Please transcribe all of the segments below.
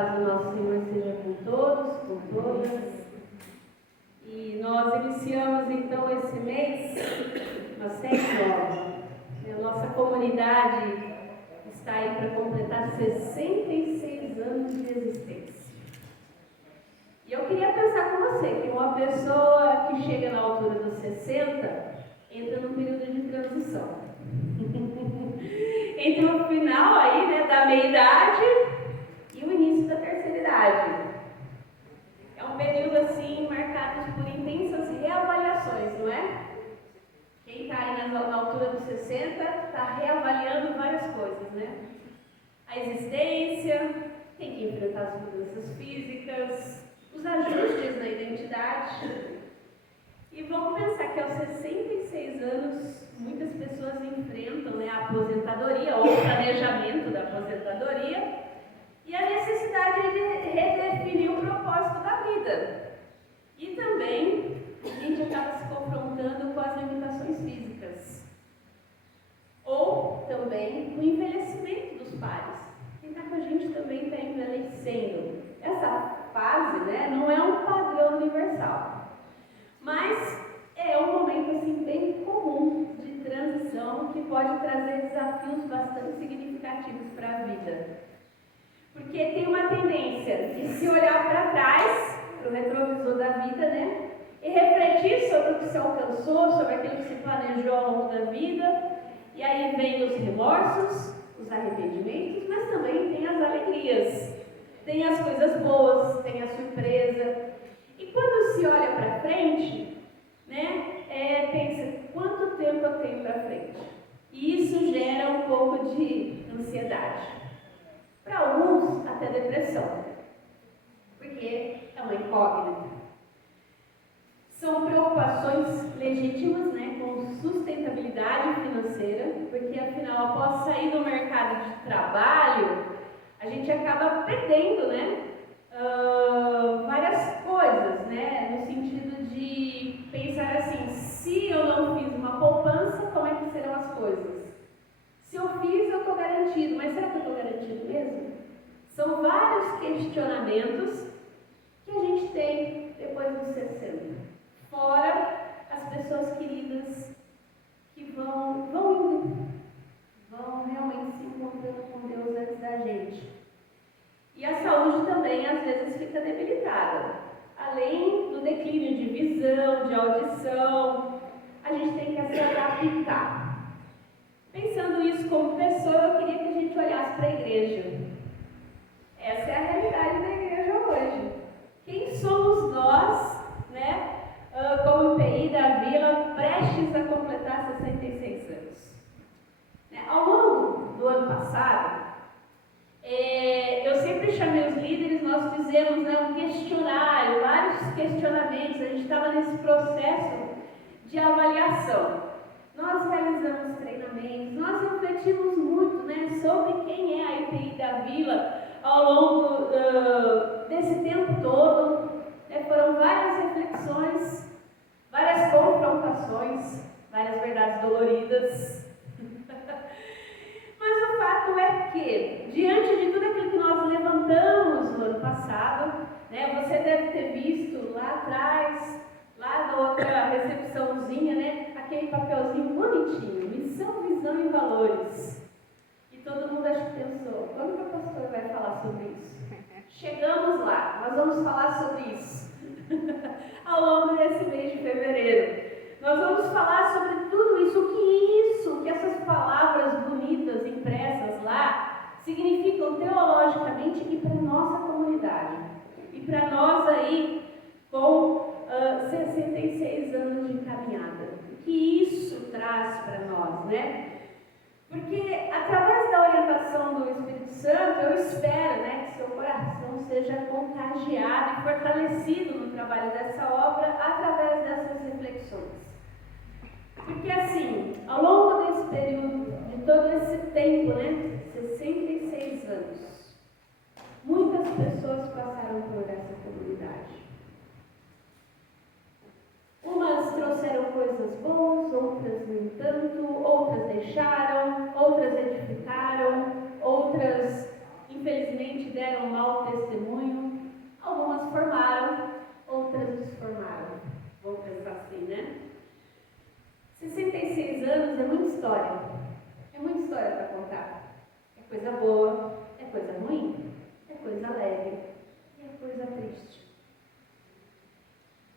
paz do nosso Senhor seja com todos, com todas. E nós iniciamos então esse mês uma série nova. A nossa comunidade está aí para completar 66 anos de existência. E eu queria pensar com você que uma pessoa que chega na altura dos 60 entra num período de transição. Entre o final aí, né, da meia-idade e o início da terceira idade. É um período assim marcado por intensas reavaliações, não é? Quem está aí na altura dos 60 está reavaliando várias coisas, né? A existência, tem que enfrentar as mudanças físicas, os ajustes na identidade. E vamos pensar que aos 66 anos, muitas pessoas enfrentam, né, a aposentadoria ou o planejamento da aposentadoria e a necessidade de redefinir o propósito da vida. E também a gente acaba se confrontando com as limitações físicas. Ou também com o envelhecimento dos pares. Quem está com a gente também está envelhecendo. Essa fase, né, não é um padrão universal. Mas é um momento assim, bem comum de transição que pode trazer desafios bastante significativos para a vida. Porque tem uma tendência de se olhar para trás, para o retrovisor da vida, né? E refletir sobre o que se alcançou, sobre aquilo que se planejou ao longo da vida. E aí vem os remorsos, os arrependimentos, mas também tem as alegrias. Tem as coisas boas, tem a surpresa. E quando se olha para frente, né, pensa, quanto tempo eu tenho para frente? E isso gera um pouco de ansiedade. Para alguns, até depressão, porque é uma incógnita. São preocupações legítimas, né, com sustentabilidade financeira, porque afinal, após sair do mercado de trabalho, a gente acaba perdendo, né, várias coisas, né, no sentido de pensar assim, se eu não fiz uma poupança, como é que serão as coisas? Se eu fiz, eu estou garantido, mas será que eu estou garantido mesmo? São vários questionamentos que a gente tem depois dos 60. Fora as pessoas queridas que vão realmente se encontrando com Deus antes da gente. E a saúde também, às vezes, fica debilitada. Além do declínio de visão, de audição, a gente tem que se adaptar. Pensando isso como pessoa, eu queria que a gente olhasse para a igreja. Essa é a realidade da igreja hoje. Quem somos nós, né, como IPI da Vila, prestes a completar 66 anos? Ao longo do ano passado, eu sempre chamei os líderes, nós fizemos, né, um questionário, vários questionamentos, a gente estava nesse processo de avaliação. Nós realizamos treinamentos, nós refletimos muito, né, sobre quem é a IPI da Vila ao longo desse tempo todo. Foram várias reflexões, várias confrontações, várias verdades doloridas. Mas o fato é que, diante de tudo aquilo que nós levantamos no ano passado, né, você deve ter visto lá atrás, lá na outra recepçãozinha, né, aquele papelzinho bonitinho, missão, visão e valores. E todo mundo acho que pensou, quando que o pastor vai falar sobre isso? Chegamos lá, nós vamos falar sobre isso ao longo desse mês de fevereiro. Nós vamos falar sobre tudo isso, que essas palavras bonitas impressas lá significam teologicamente e para a nossa comunidade. E para nós aí com 66 anos de caminhada. O que isso traz para nós, né? Porque através da orientação do Espírito Santo, eu espero, né, que seu coração seja contagiado e fortalecido no trabalho dessa obra através dessas reflexões. Porque assim, ao longo desse período, de todo esse tempo, né, 66 anos, muitas pessoas passaram por essa comunidade. Umas trouxeram coisas boas, outras nem tanto, outras deixaram, outras edificaram, outras infelizmente deram mau testemunho. É coisa boa, é coisa ruim, é coisa alegre e é coisa triste.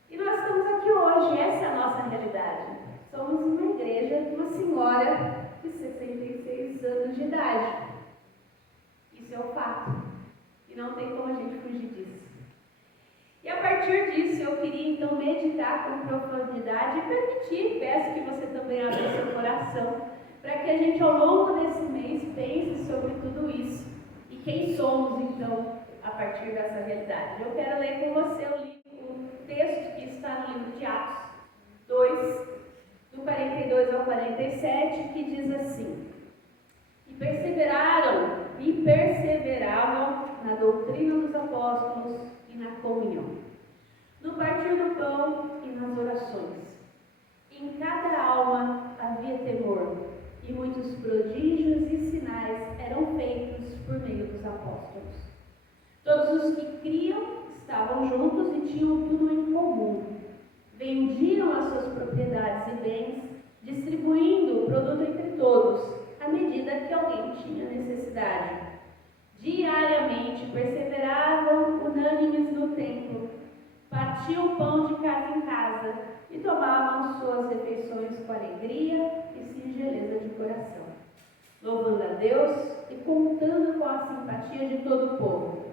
E nós estamos aqui hoje, essa é a nossa realidade. Somos uma igreja de uma senhora de 66 anos de idade. Isso é um fato. E não tem como a gente fugir disso. E a partir disso eu queria então meditar com profundidade e permitir, peço que você também abra seu coração, para que a gente ao longo desse mês pense sobre tudo isso. E quem somos então a partir dessa realidade. Eu quero ler com você o texto que está no livro de Atos 2, do 42 ao 47, que diz assim: E perseveravam na doutrina dos apóstolos e na comunhão, no partir do pão e nas orações. Em cada alma havia temor, e muitos prodígios e sinais eram feitos por meio dos apóstolos. Todos os que criam estavam juntos e tinham tudo em comum. Vendiam as suas propriedades e bens, distribuindo o produto entre todos, à medida que alguém tinha necessidade. Diariamente perseveravam unânimes no templo, partiam pão de casa em casa e tomavam suas refeições com alegria e singeleza de coração, louvando a Deus e contando com a simpatia de todo o povo.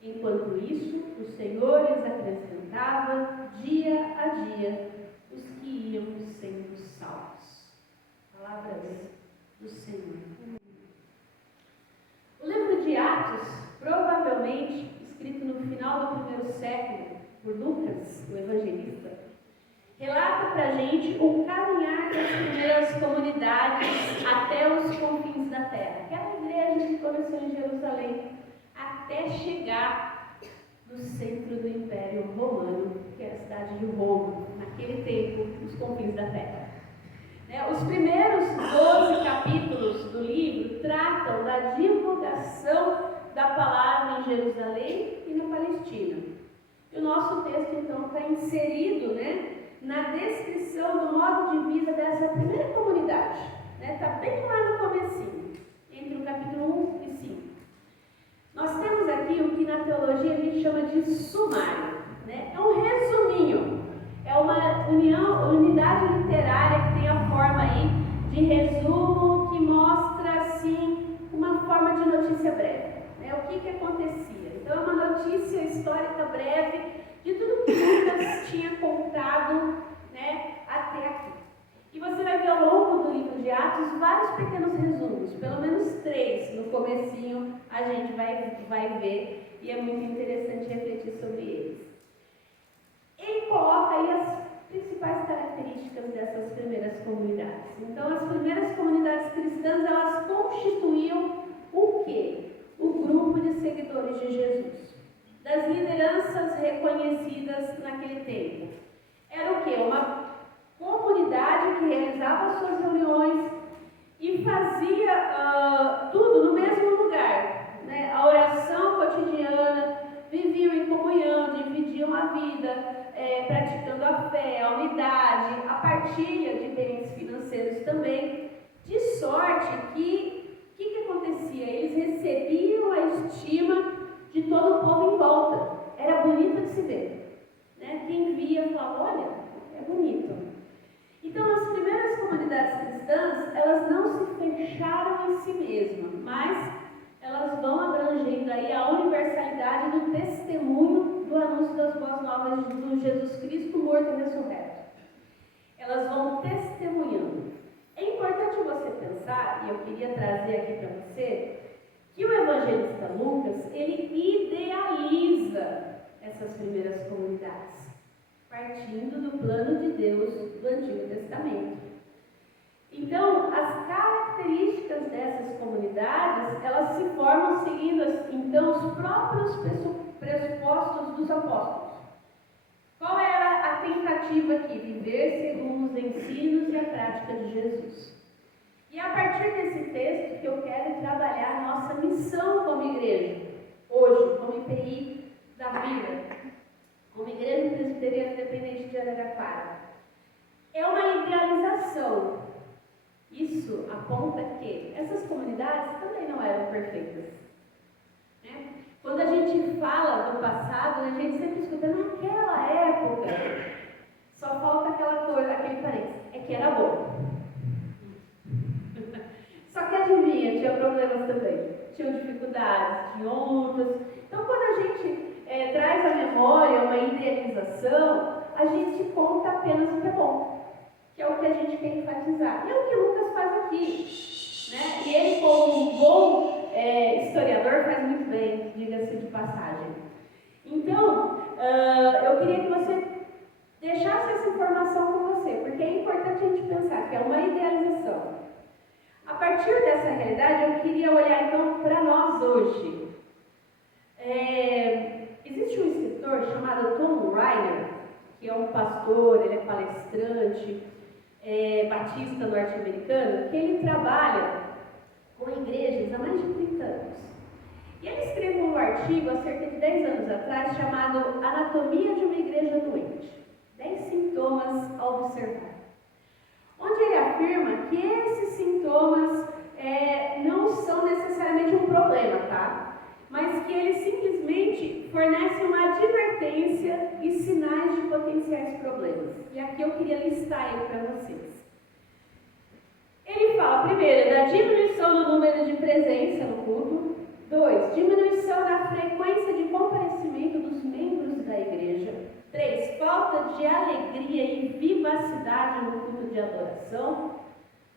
Enquanto isso, o Senhor lhes acrescentava dia a dia os que iam sendo salvos. Palavras do Senhor. O livro de Atos, provavelmente escrito no final do primeiro século por Lucas, o evangelista, relata para a gente o caminhar das primeiras comunidades até os confins da terra. Aquela igreja que começou em Jerusalém até chegar no centro do Império Romano, que era a cidade de Roma, naquele tempo, nos confins da terra. Os primeiros 12 capítulos do livro tratam da divulgação da palavra em Jerusalém e na Palestina. E o nosso texto, então, está inserido, na descrição do modo de vida dessa primeira comunidade. Está bem lá no comecinho, entre o capítulo 1 e 5. Nós temos aqui o que na teologia a gente chama de sumário. É um resuminho, é uma unidade literária que tem a forma aí de resumo, que mostra assim uma forma de notícia breve. O que acontecia? Então é uma notícia histórica breve de tudo que Lucas tinha contado até aqui. E você vai ver ao longo do livro de Atos vários pequenos resumos, pelo menos 3 no comecinho a gente vai ver, e é muito interessante refletir sobre eles. Ele coloca aí as principais características dessas primeiras comunidades. Então, as primeiras comunidades cristãs, elas constituíam o quê? O grupo de seguidores de Jesus, das lideranças reconhecidas naquele tempo. Era o quê? Uma comunidade que realizava suas reuniões e fazia tudo no mesmo lugar. A oração cotidiana, viviam em comunhão, dividiam a vida, praticando a fé, a unidade, a partilha de bens financeiros também, de sorte que o que acontecia? Eles recebiam a estima de todo o povo em volta. Era bonito de se ver. Quem via falava, olha, é bonito. Então, as primeiras comunidades cristãs, elas não se fecharam em si mesmas, mas elas vão abrangendo aí a universalidade do testemunho do anúncio das boas novas do Jesus Cristo morto e ressurreto. Elas vão testemunhando. É importante você pensar, e eu queria trazer aqui para você, que o evangelista Lucas, ele idealiza essas primeiras comunidades, partindo do plano de Deus do Antigo Testamento. Então, as características dessas comunidades, elas se formam seguindo, então, os próprios pressupostos dos apóstolos. Qual era a tentativa aqui? Viver segundo os ensinos e a prática de Jesus. E a partir desse texto que eu quero trabalhar a nossa missão como igreja, hoje, como IPI da vida, como Igreja Presbiteriana Independente de Araraquara. É uma idealização Isso aponta que essas comunidades também não eram perfeitas, né? Quando a gente fala do passado, a gente sempre escuta, naquela época, só falta aquela coisa, aquele parênteses, é que era bom. Só que adivinha, tinha problemas também, tinham dificuldades, tinham lutas. Então, quando a gente traz à memória uma idealização, a gente conta apenas o que é bom, que é o que a gente quer enfatizar. E é o que Lucas faz aqui, né? E ele, como um bom historiador, faz muito bem, diga-se de passagem. Então, eu queria que você deixasse essa informação com você, porque é importante a gente pensar que é uma idealização. A partir dessa realidade, eu queria olhar então para nós hoje. Existe um escritor chamado Tom Rainer, que é um pastor, ele é palestrante, batista norte-americano, que ele trabalha com igrejas há mais de 30 anos. E ele escreveu um artigo há cerca de 10 anos atrás chamado Anatomia de uma Igreja Doente. 10 sintomas a observar. Onde ele afirma que esses sintomas não são necessariamente um problema, tá? Mas que eles simplesmente fornecem uma advertência e sinais de potenciais problemas. E aqui eu queria listar ele para vocês. Ele fala, primeiro, da diminuição do número de presença no culto. 2, diminuição na frequência de comparecimento dos membros da igreja. 3, falta de alegria e vivacidade no culto de adoração.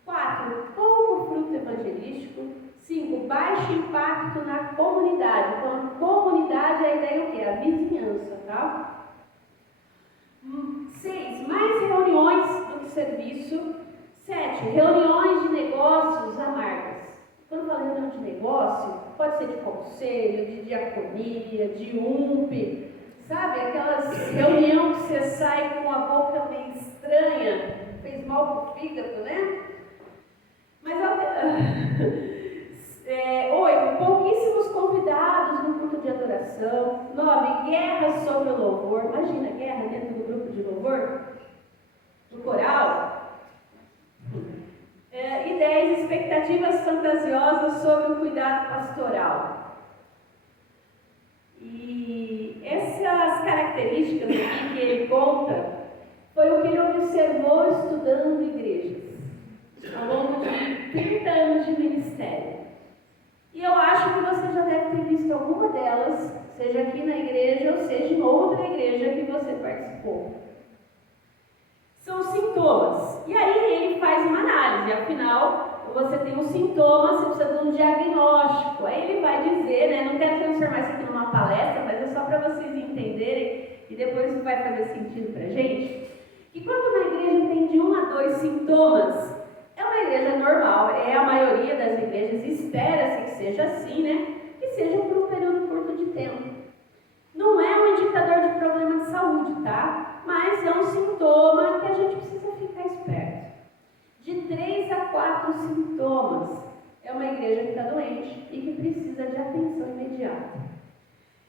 4, pouco fruto evangelístico. 5, baixo impacto na comunidade. Então, a comunidade, a ideia é o quê? A vizinhança, tá? 6, mais reuniões do que serviço. 7, reuniões de negócios amargas. Quando falo reunião de negócio, pode ser de conselho, de diaconia, de UMP, sabe? Aquelas reuniões que você sai com a boca meio estranha, fez mal pro fígado, né? Mas 8, pouquíssimos convidados no culto de adoração. 9, guerra sobre o louvor. Imagina, guerra dentro do grupo de louvor, do coral. E 10, expectativas fantasiosas sobre o cuidado pastoral. E essas características aqui que ele conta, foi o que ele observou estudando igrejas, ao longo de 30 anos de ministério. E eu acho que você já deve ter visto alguma delas, seja aqui na igreja ou seja em outra igreja que você participou. São sintomas. E aí ele faz uma análise. Afinal, você tem um sintoma, você precisa de um diagnóstico. Aí ele vai dizer, né? Não quero transformar isso aqui numa palestra, mas é só para vocês entenderem e depois isso vai fazer sentido para a gente. Que quando uma igreja tem de 1 a 2 sintomas, é uma igreja normal. É a maioria das igrejas, espera-se que seja assim, né? Que seja por um período curto de tempo. Não é um indicador de problema de saúde, tá? Mas é um sintoma que a gente precisa ficar esperto. De 3 a 4 sintomas, é uma igreja que está doente e que precisa de atenção imediata.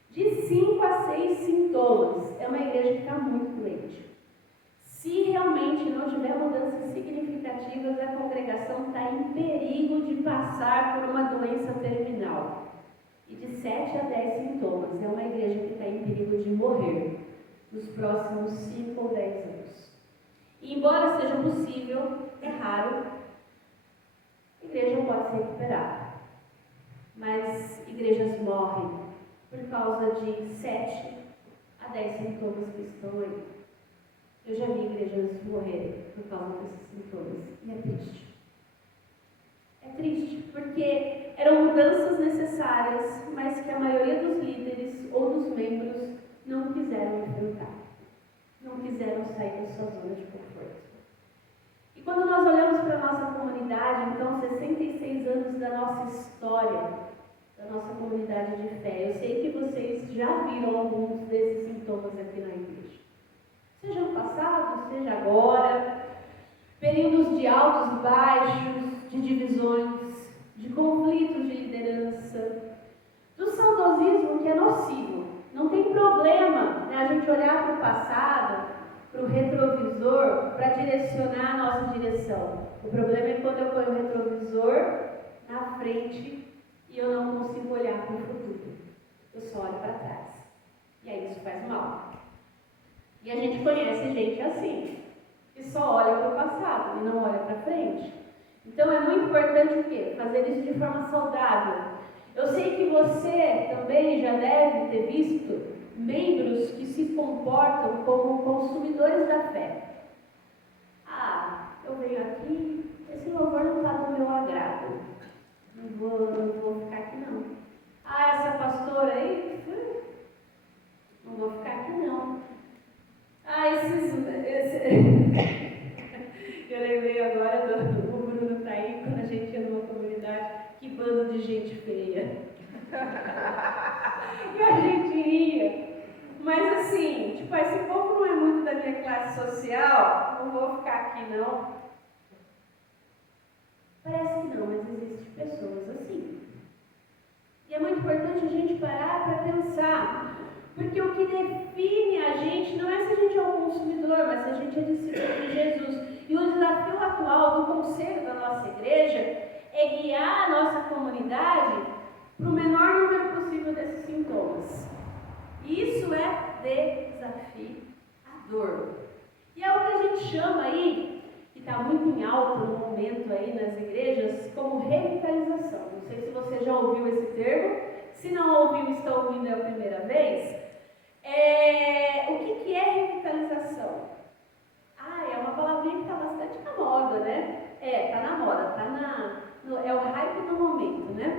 De 5 a 6 sintomas, é uma igreja que está muito doente. Se realmente não tiver mudanças significativas, a congregação está em perigo de passar por uma doença terminal. E de 7 a 10 sintomas, é uma igreja que está em perigo de morrer nos próximos 5 ou 10 anos. E embora seja possível, é raro, a igreja pode se recuperar. Mas igrejas morrem por causa de 7 a 10 sintomas que estão aí. Eu já vi igrejas morrerem por causa desses sintomas. E é triste. É triste, porque eram mudanças necessárias, mas que a maioria dos líderes ou dos membros não quiseram enfrentar. Não quiseram sair da sua zona de conforto. E quando nós olhamos para a nossa comunidade, então, 66 anos da nossa história, da nossa comunidade de fé, eu sei que vocês já viram alguns desses sintomas aqui na igreja. Seja no passado, seja agora, períodos de altos e baixos, de divisões, de conflitos de liderança, do saudosismo que é nocivo. Não tem problema, né, a gente olhar para o passado, para o retrovisor, para direcionar a nossa direção. O problema é quando eu ponho o retrovisor na frente e eu não consigo olhar para o futuro. Eu só olho para trás. E aí isso faz mal. E a gente conhece gente assim, que só olha para o passado e não olha para frente. Então é muito importante o quê? Fazer isso de forma saudável. Eu sei que você também já deve ter visto membros que se comportam como consumidores da fé. Ah, eu venho aqui, esse louvor não está do meu agrado. Não vou ficar aqui não. Ah, essa pastora aí, não vou ficar aqui não. Ah, eu lembrei agora do Bruno tá aí, quando a gente ia numa comunidade, que bando de gente feia. E a gente ia. Mas assim, tipo, esse povo não é muito da minha classe social, não vou ficar aqui não. Parece que não, mas existem pessoas assim. E é muito importante a gente parar para pensar, porque o que define a gente não é se a gente é um consumidor, mas se a gente é discípulo de Jesus. E o desafio atual do conselho da nossa igreja é guiar a nossa comunidade para o menor número possível desses sintomas. Isso é desafiador. E é o que a gente chama aí, que está muito em alta no momento aí nas igrejas, como revitalização. Não sei se você já ouviu esse termo. Se não ouviu, está ouvindo a primeira vez. O que é revitalização? É uma palavrinha que está bastante na moda, né? Está na moda, é o hype do momento, né?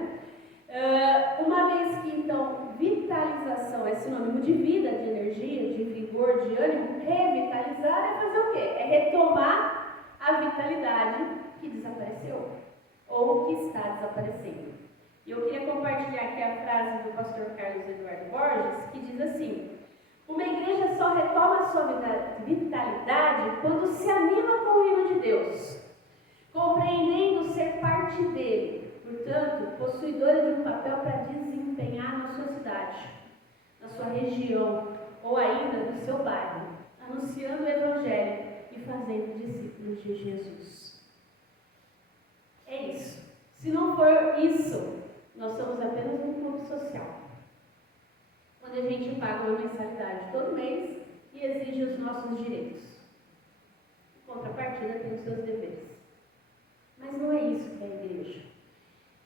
Uma vez que, então, vitalização é sinônimo de vida, de energia, de vigor, de ânimo, revitalizar é fazer o quê? É retomar a vitalidade que desapareceu, ou que está desaparecendo. E eu queria compartilhar aqui a frase do pastor Carlos Eduardo Borges, que diz assim: uma igreja só retoma a sua vitalidade quando se anima com o reino de Deus, compreendendo ser parte dele, portanto, possuidora de um papel para desempenhar na sua cidade, na sua região, ou ainda no seu bairro, anunciando o Evangelho e fazendo discípulos de Jesus. É isso. Se não for isso, nós somos apenas um clube social, onde a gente paga uma mensalidade todo mês e exige os nossos direitos. Em contrapartida, tem os seus deveres. Mas não é isso que é a igreja.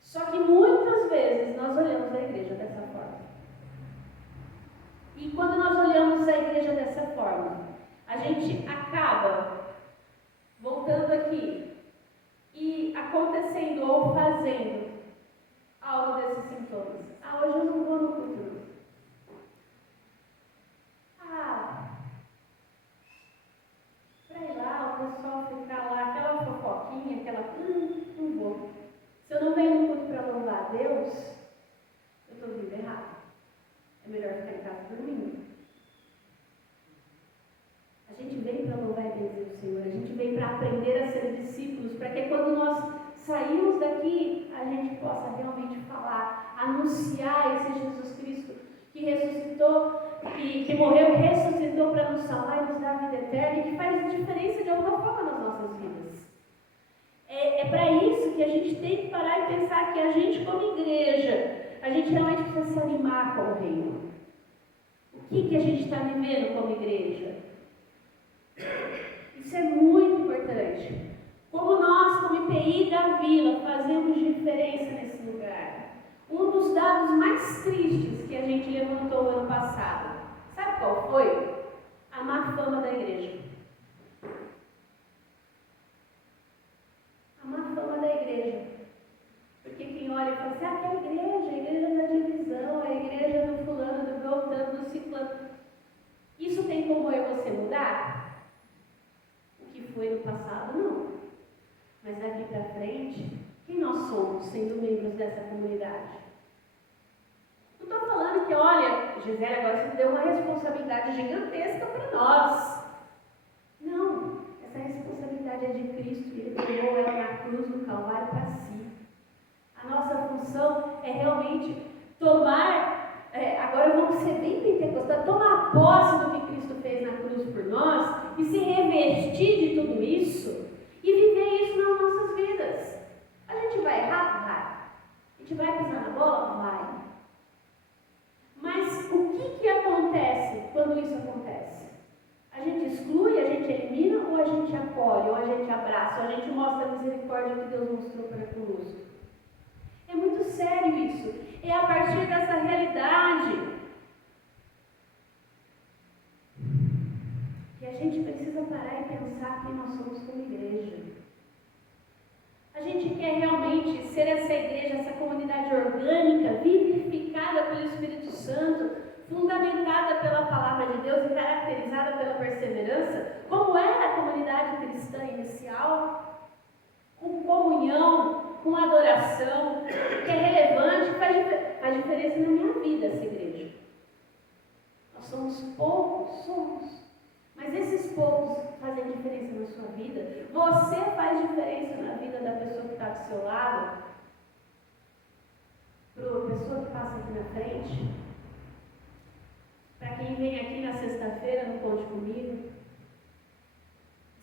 Só que muitas vezes nós olhamos a igreja dessa forma. E quando nós olhamos a igreja dessa forma, a gente acaba voltando aqui e acontecendo ou fazendo algo desses sintomas. Hoje eu não vou no culto. Para ir lá, o pessoal ficar lá, aquela fofoquinha, não vou. Se eu não venho no culto para louvar a Deus, eu estou vindo errado. É melhor ficar em casa dormindo. A gente vem para louvar e bendizer o Senhor, a gente vem para aprender a ser discípulos, para que quando nós saímos daqui, a gente possa realmente falar, anunciar esse Jesus Cristo que ressuscitou, que morreu e ressuscitou para nos salvar e nos dar a vida eterna, e que faz diferença de alguma forma nas nossas vidas. É para isso que a gente tem que parar e pensar que a gente, como igreja, a gente realmente precisa se animar com o reino. O que a gente está vivendo como igreja? Isso é muito importante. Como nós, como IPI da Vila, fazemos diferença nesse lugar. Um dos dados mais tristes que a gente levantou no ano passado, sabe qual foi? A má fama da igreja. A má fama da igreja. Porque quem olha e fala assim, aquela igreja, a igreja da divisão, a igreja do fulano, do beltrano, do ciclano. Isso tem como eu e você mudar? O que foi no passado, não. Mas daqui para frente, quem nós somos sendo membros dessa comunidade? Não estou falando que, olha, Gisele, agora você deu uma responsabilidade gigantesca para nós. Não, essa responsabilidade é de Cristo e Ele pegou ela na cruz, no Calvário, para si. A nossa função é realmente tomar, agora vamos ser bem pentecostais, tomar posse do que Cristo fez na cruz por nós e se revestir de tudo isso e viver isso na nossa acolhe, ou a gente abraça, ou a gente mostra a misericórdia que Deus mostrou para conosco. É muito sério isso. É a partir dessa realidade que a gente precisa parar e pensar quem nós somos como igreja. A gente quer realmente ser essa igreja, essa comunidade orgânica, vivificada pelo Espírito Santo, fundamentada pela palavra de Deus e caracterizada pela perseverança, como era a comunidade cristã inicial, com comunhão, com adoração, que é relevante, faz diferença na minha vida essa igreja. Nós somos poucos, somos. Mas esses poucos fazem diferença na sua vida. Você faz diferença na vida da pessoa que está do seu lado, para a pessoa que passa aqui na frente, para quem vem aqui na sexta-feira no Conte Comigo.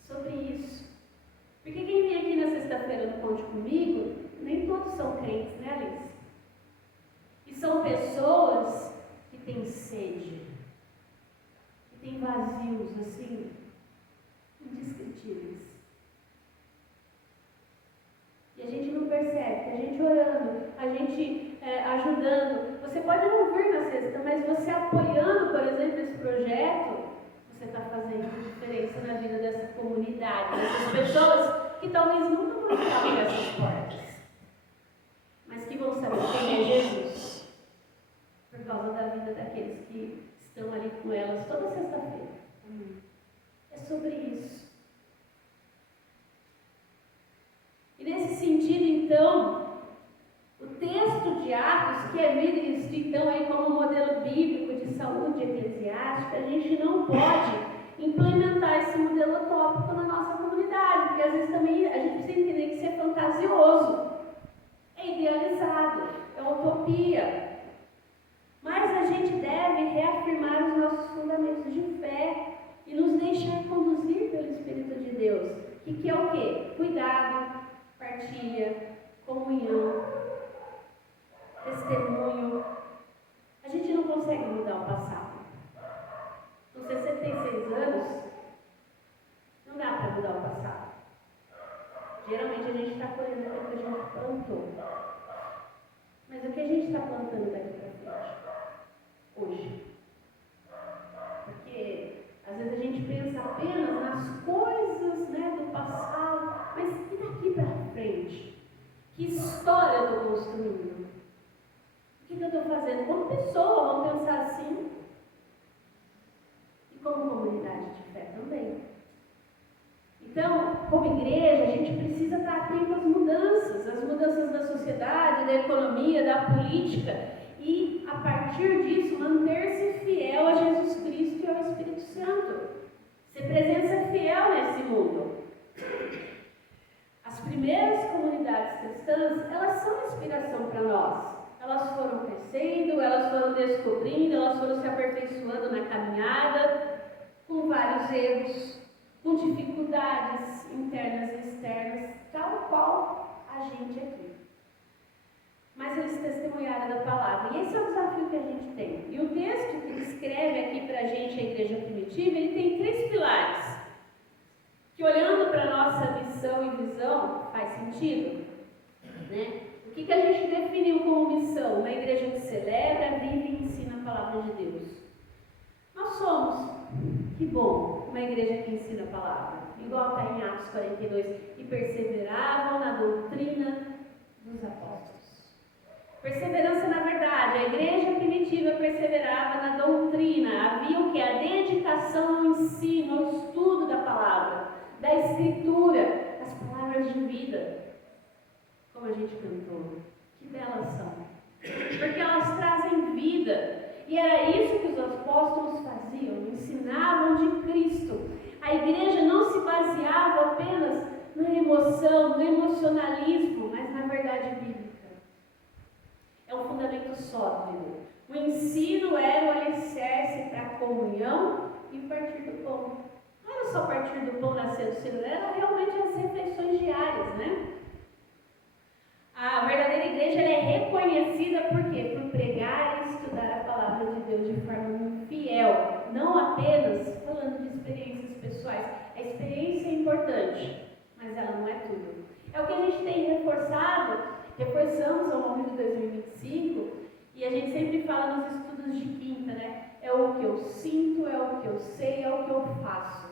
Sobre isso. Porque quem vem aqui na sexta-feira no Conte Comigo, nem todos são crentes, né, Alice? E são pessoas que têm sede, que têm vazios, assim, indescritíveis. E a gente não percebe, que a gente orando, a gente ajudando. Você pode não vir na sexta, mas você apoiando, por exemplo, esse projeto, você está fazendo diferença na vida dessa comunidade, dessas pessoas que talvez nunca vão entrar por essas portas, mas que vão saber quem é Jesus, por causa da vida daqueles que estão ali com elas toda sexta-feira. É sobre isso. E nesse sentido, então, o texto de Atos, que é visto então aí como modelo bíblico de saúde eclesiástica, a gente não pode implementar esse modelo utópico na nossa comunidade, porque às vezes também a gente precisa entender que isso é fantasioso, é idealizado, é utopia. Mas a gente deve reafirmar os nossos fundamentos de fé e nos deixar conduzir pelo Espírito de Deus, que é o quê? Cuidado, partilha, comunhão, testemunho. A gente não consegue mudar o passado. Com 66 anos, não dá para mudar o passado. Geralmente a gente está colhendo aquilo que a gente plantou. Mas o que a gente está plantando daqui para frente? Hoje. Porque às vezes a gente pensa apenas nas coisas, né, do passado, mas e daqui para frente? Que história eu estou construindo? O que eu estou fazendo? Como pessoa, vamos pensar assim. E como comunidade de fé também. Então, como igreja, a gente precisa estar atento às mudanças da sociedade, da economia, da política, e a partir disso manter-se fiel a Jesus Cristo e ao Espírito Santo. Ser presença fiel nesse mundo. As primeiras comunidades cristãs, elas são inspiração para nós. Elas foram crescendo, elas foram descobrindo, elas foram se aperfeiçoando na caminhada, com vários erros, com dificuldades internas e externas, tal qual a gente aqui. Mas eles testemunharam da palavra. E esse é o desafio que a gente tem. E o texto que descreve aqui para a gente a igreja primitiva, ele tem 3 pilares. Que olhando para a nossa missão e visão, faz sentido. Né? O que a gente definiu como missão? Uma igreja que celebra, vive e ensina a palavra de Deus. Nós somos, que bom, uma igreja que ensina a palavra. Igual está em Atos 42. E perseveravam na doutrina dos apóstolos. Perseverança na verdade. A igreja primitiva perseverava na doutrina. Havia o que? A dedicação ao ensino, ao estudo da palavra, da escritura, as palavras de vida. Como a gente cantou. Que belas são. Porque elas trazem vida. E era isso que os apóstolos faziam, ensinavam de Cristo. A igreja não se baseava apenas na emoção, no emocionalismo, mas na verdade bíblica. É um fundamento sólido. O ensino era o alicerce para a comunhão e o partir do pão. Não era só partir do pão na ceia do Senhor, era realmente as refeições diárias, né? A verdadeira igreja ela é reconhecida por quê? Por pregar e estudar a palavra de Deus de forma fiel. Não apenas falando de experiências pessoais. A experiência é importante. importante, mas ela não é tudo. É o que a gente tem reforçamos ao longo de 2025, e a gente sempre fala nos estudos de quinta, né? É o que eu sinto, é o que eu sei, é o que eu faço.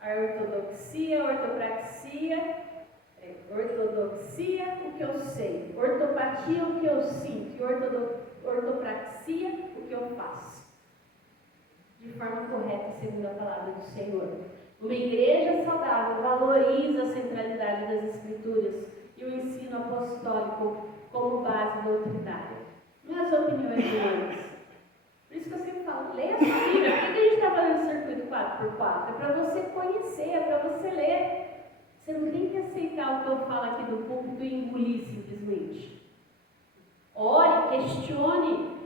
A ortodoxia, ortodoxia, o que eu sei. Ortopatia, o que eu sinto. E ortopraxia, o que eu faço. De forma correta, segundo a palavra do Senhor. Uma igreja saudável valoriza a centralidade das Escrituras e o ensino apostólico como base doutrinária. Não é as opiniões humanas. Por isso que eu sempre falo, leia a sua Bíblia. Por que a gente está fazendo circuito 4x4? É para você conhecer, é para você ler. Você não tem que aceitar o que eu falo aqui do púlpito e engolir simplesmente. Ore, questione.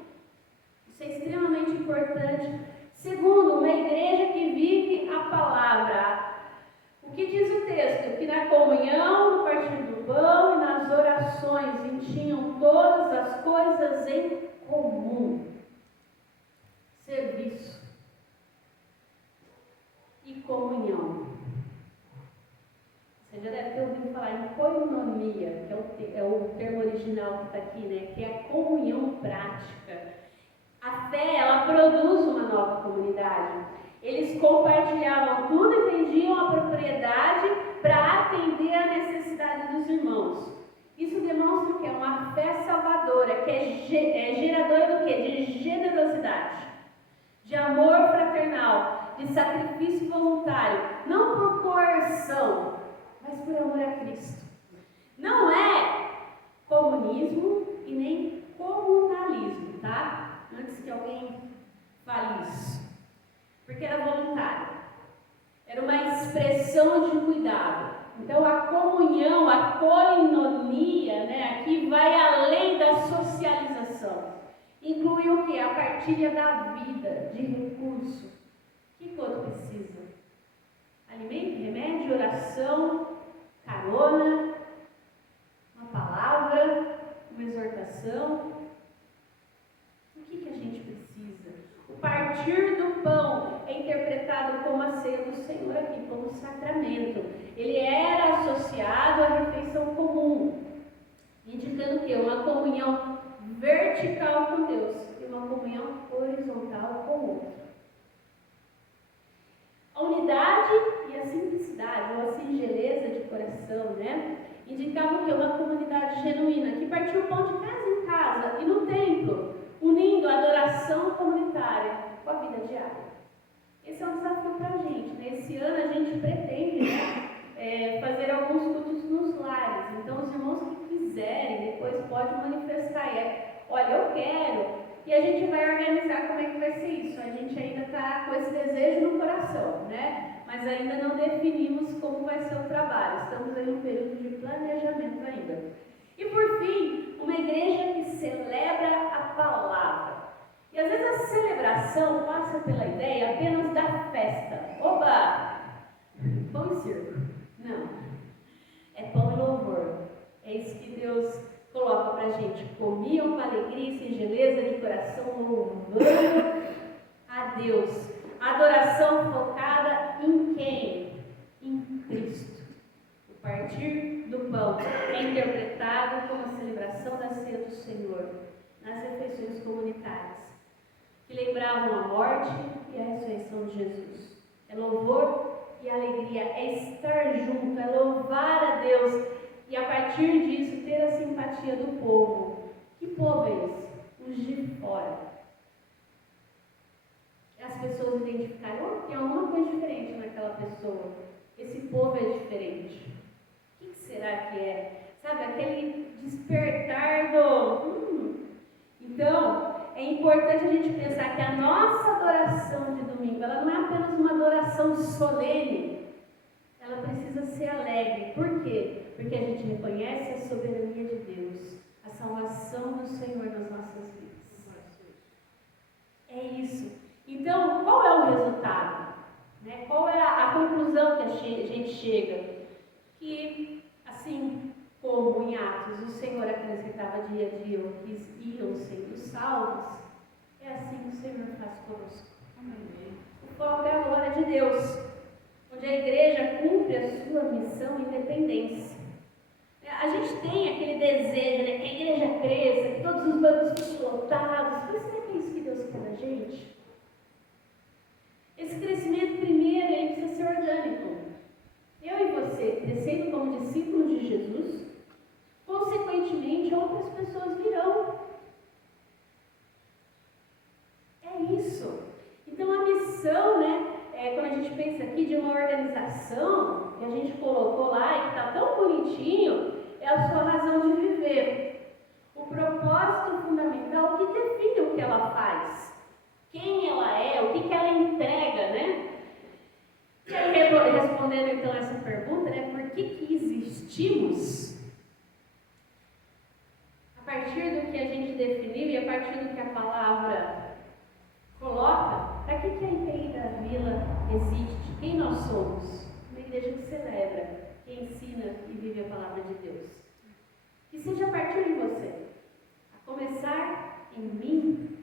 Isso é extremamente importante. Segundo, uma igreja que vive a palavra. O que diz o texto? Que na comunhão, no partir do pão e nas orações tinham todas as coisas em comum. Serviço e comunhão. Você já deve ter ouvido falar em koinonia, que é o termo original que está aqui, né? Que é a comunhão prática. A fé, ela produz uma nova comunidade. Eles compartilhavam tudo e vendiam a propriedade para atender a necessidade dos irmãos. Isso demonstra o que? Uma fé salvadora, que é geradora do quê? De generosidade, de amor fraternal, de sacrifício voluntário, não por coerção, mas por amor a Cristo. Não é comunismo e nem comunalismo, tá? Antes que alguém fale isso. Porque era voluntário. Era uma expressão de cuidado. Então a comunhão, a koinonia, né, aqui vai além da socialização. Inclui o que? A partilha da vida, de recurso. O que o outro precisa? Alimento, remédio, oração, carona, uma palavra, uma exortação. O que a gente precisa? O partir do pão é interpretado como a ceia do Senhor aqui, como sacramento. Ele era associado à refeição comum, indicando o quê? Uma comunhão vertical com Deus e uma comunhão horizontal com o outro. A unidade e a simplicidade, ou a singeleza de coração, né? Indicavam que uma comunidade genuína, que partiu o pão de casa em casa e no templo, unindo a adoração comunitária com a vida diária. Esse é um desafio para a gente, né? Esse ano a gente pretende, né, fazer alguns cultos nos lares. Então, os irmãos que quiserem, depois podem manifestar. Olha, eu quero. E a gente vai organizar como é que vai ser isso. A gente ainda está com esse desejo no coração, né? Mas ainda não definimos como vai ser o trabalho. Estamos aí num período de planejamento ainda. E por fim, uma igreja que celebra a palavra. E às vezes a celebração passa pela ideia apenas da festa. Oba! Pão e circo. Não. É pão e louvor. É isso que Deus coloca pra gente. Comiam com alegria e singeleza de coração, louvando a Deus. Adoração focada em quem? Em Cristo. O partir do pão é interpretado como a celebração da ceia do Senhor nas refeições comunitárias, que lembravam a morte e a ressurreição de Jesus. É louvor e alegria, é estar junto, é louvar a Deus e a partir disso ter a simpatia do povo. Que povo é esse? Os de fora. As pessoas identificaram, tem alguma coisa diferente naquela pessoa. Esse povo é diferente. O que será que é? Sabe, aquele despertar do... Então, é importante a gente pensar que a nossa adoração de domingo, ela não é apenas uma adoração solene, ela precisa ser alegre. Por quê? Porque a gente reconhece a soberania de Deus, a salvação do Senhor nas nossas vidas. É isso. Então, qual é o resultado? Né? Qual é a conclusão que a gente chega? Que, assim como em Atos o Senhor acrescentava dia a dia o que iam sendo salvos, é assim que o Senhor faz conosco. Amém. O foco é a glória de Deus. onde a igreja cumpre a sua missão e independência. A gente tem aquele desejo, né, que a igreja cresça, que todos os bancos fiquem lotados. Mas será que é isso que Deus quer da gente? Esse crescimento, primeiro, ele precisa ser orgânico. Eu e você, crescendo como discípulos de Jesus, consequentemente, outras pessoas virão. É isso. Então, a missão, né, quando a gente pensa aqui de uma organização, que a gente colocou lá e que está tão bonitinho, é a sua razão de viver. O propósito fundamental que define o que ela faz, quem ela é, o que ela entrega, né? E aí, respondendo então essa pergunta, né, por que existimos? A partir do que a gente definiu e a partir do que a palavra coloca, para que a IPI da Vila existe? Quem nós somos? Uma igreja que celebra, que ensina e vive a palavra de Deus. Que seja a partir de você, a começar em mim,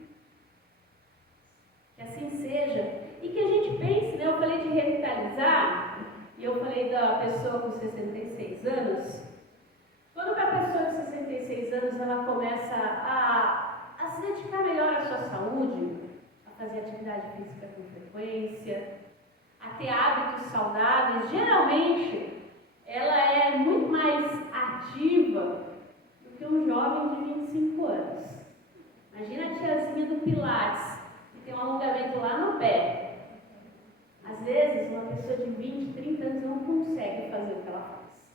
que assim seja, e que a gente pense, né? Eu falei de revitalizar, e eu falei da pessoa com 66 anos. Quando a pessoa de 66 anos ela começa a se dedicar melhor à sua saúde, a fazer atividade física com frequência, a ter hábitos saudáveis, geralmente ela é muito mais ativa do que um jovem de 25 anos. Imagina a tiazinha do Pilates, que tem um alongamento lá no pé. Às vezes, uma pessoa de 20, 30 anos não consegue fazer o que ela faz.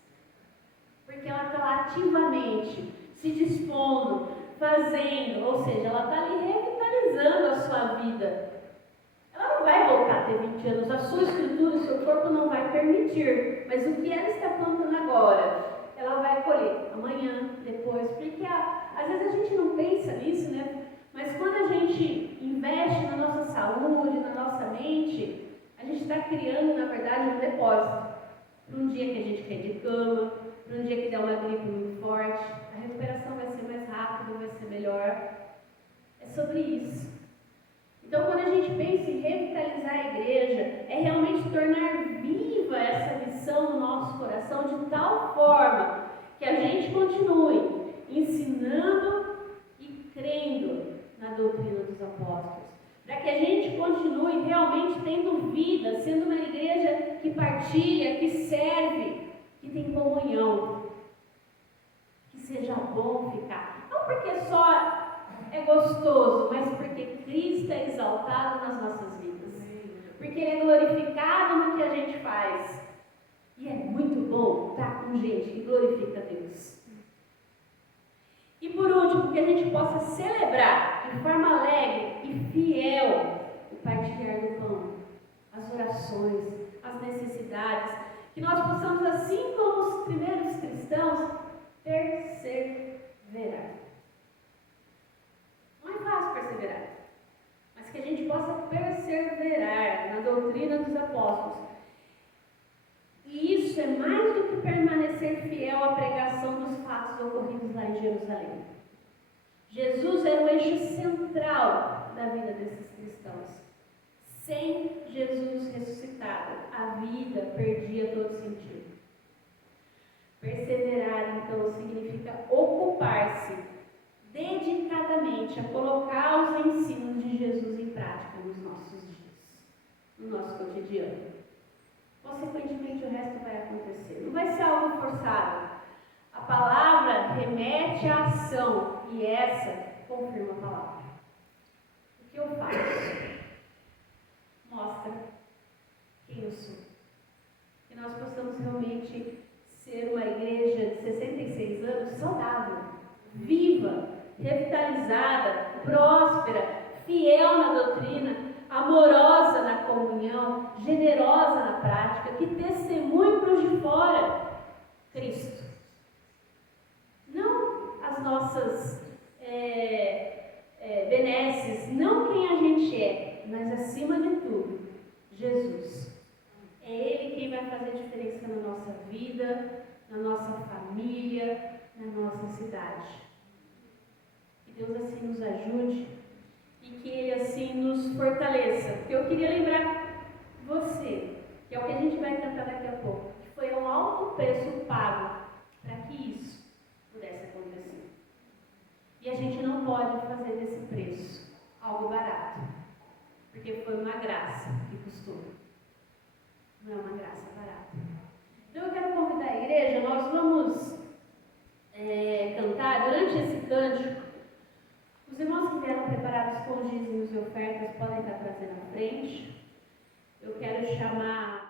Porque ela está lá ativamente, se dispondo, fazendo, ou seja, ela está ali revitalizando a sua vida. Ela não vai voltar a ter 20 anos, a sua estrutura, o seu corpo não vai permitir. Mas o que ela está plantando agora, ela vai colher amanhã, depois. Porque às vezes a gente não pensa nisso, né? Mas quando a gente investe na nossa saúde, na nossa mente, a gente está criando, na verdade, um depósito. Para um dia que a gente quer de cama, para um dia que der uma gripe muito forte, a recuperação vai ser mais rápida, vai ser melhor. É sobre isso. Então, quando a gente pensa em revitalizar a igreja, é realmente tornar viva essa missão no nosso coração de tal forma que a gente continue ensinando e crendo na doutrina dos apóstolos. Para que a gente continue realmente tendo vida, sendo uma igreja que partilha, que serve, que tem comunhão. Que seja bom ficar. Não porque só é gostoso, mas porque Cristo é exaltado nas nossas vidas. Porque Ele é glorificado no que a gente faz. E é muito bom estar com gente que glorifica Deus. E por último, que a gente possa celebrar de forma alegre e fiel o partilhar do pão, as orações, as necessidades. Que nós possamos, assim como os primeiros cristãos, perseverar. Não é fácil perseverar, mas que a gente possa perseverar na doutrina dos apóstolos. E isso é mais do que permanecer fiel à pregação dos fatos ocorridos lá em Jerusalém. Jesus era o eixo central da vida desses cristãos. Sem Jesus ressuscitado, a vida perdia todo sentido. Perseverar, então, significa ocupar-se dedicadamente a colocar os ensinos de Jesus em prática nos nossos dias, no nosso cotidiano. Consequentemente, o resto vai acontecer. Não vai ser algo forçado. A palavra remete à ação e essa confirma a palavra. O que eu faço? Mostra quem eu sou. Que nós possamos realmente ser uma igreja de 66 anos saudável, viva, revitalizada, próspera, fiel na doutrina, amorosa na comunhão, generosa na prática, que testemunhe para os de fora Cristo. Não as nossas benesses, não quem a gente é, mas acima de tudo, Jesus. É Ele quem vai fazer diferença na nossa vida, na nossa família, na nossa cidade. Que Deus assim nos ajude e que Ele assim nos fortaleça. Porque eu queria lembrar você que é o que a gente vai cantar daqui a pouco, que foi um alto preço pago para que isso pudesse acontecer. E a gente não pode fazer desse preço algo barato, porque foi uma graça que custou. Não é uma graça barata. Então eu quero convidar a igreja, nós vamos cantar durante esse cântico. Os irmãos que vieram preparados com dízimos e ofertas podem estar trazendo à frente. Eu quero chamar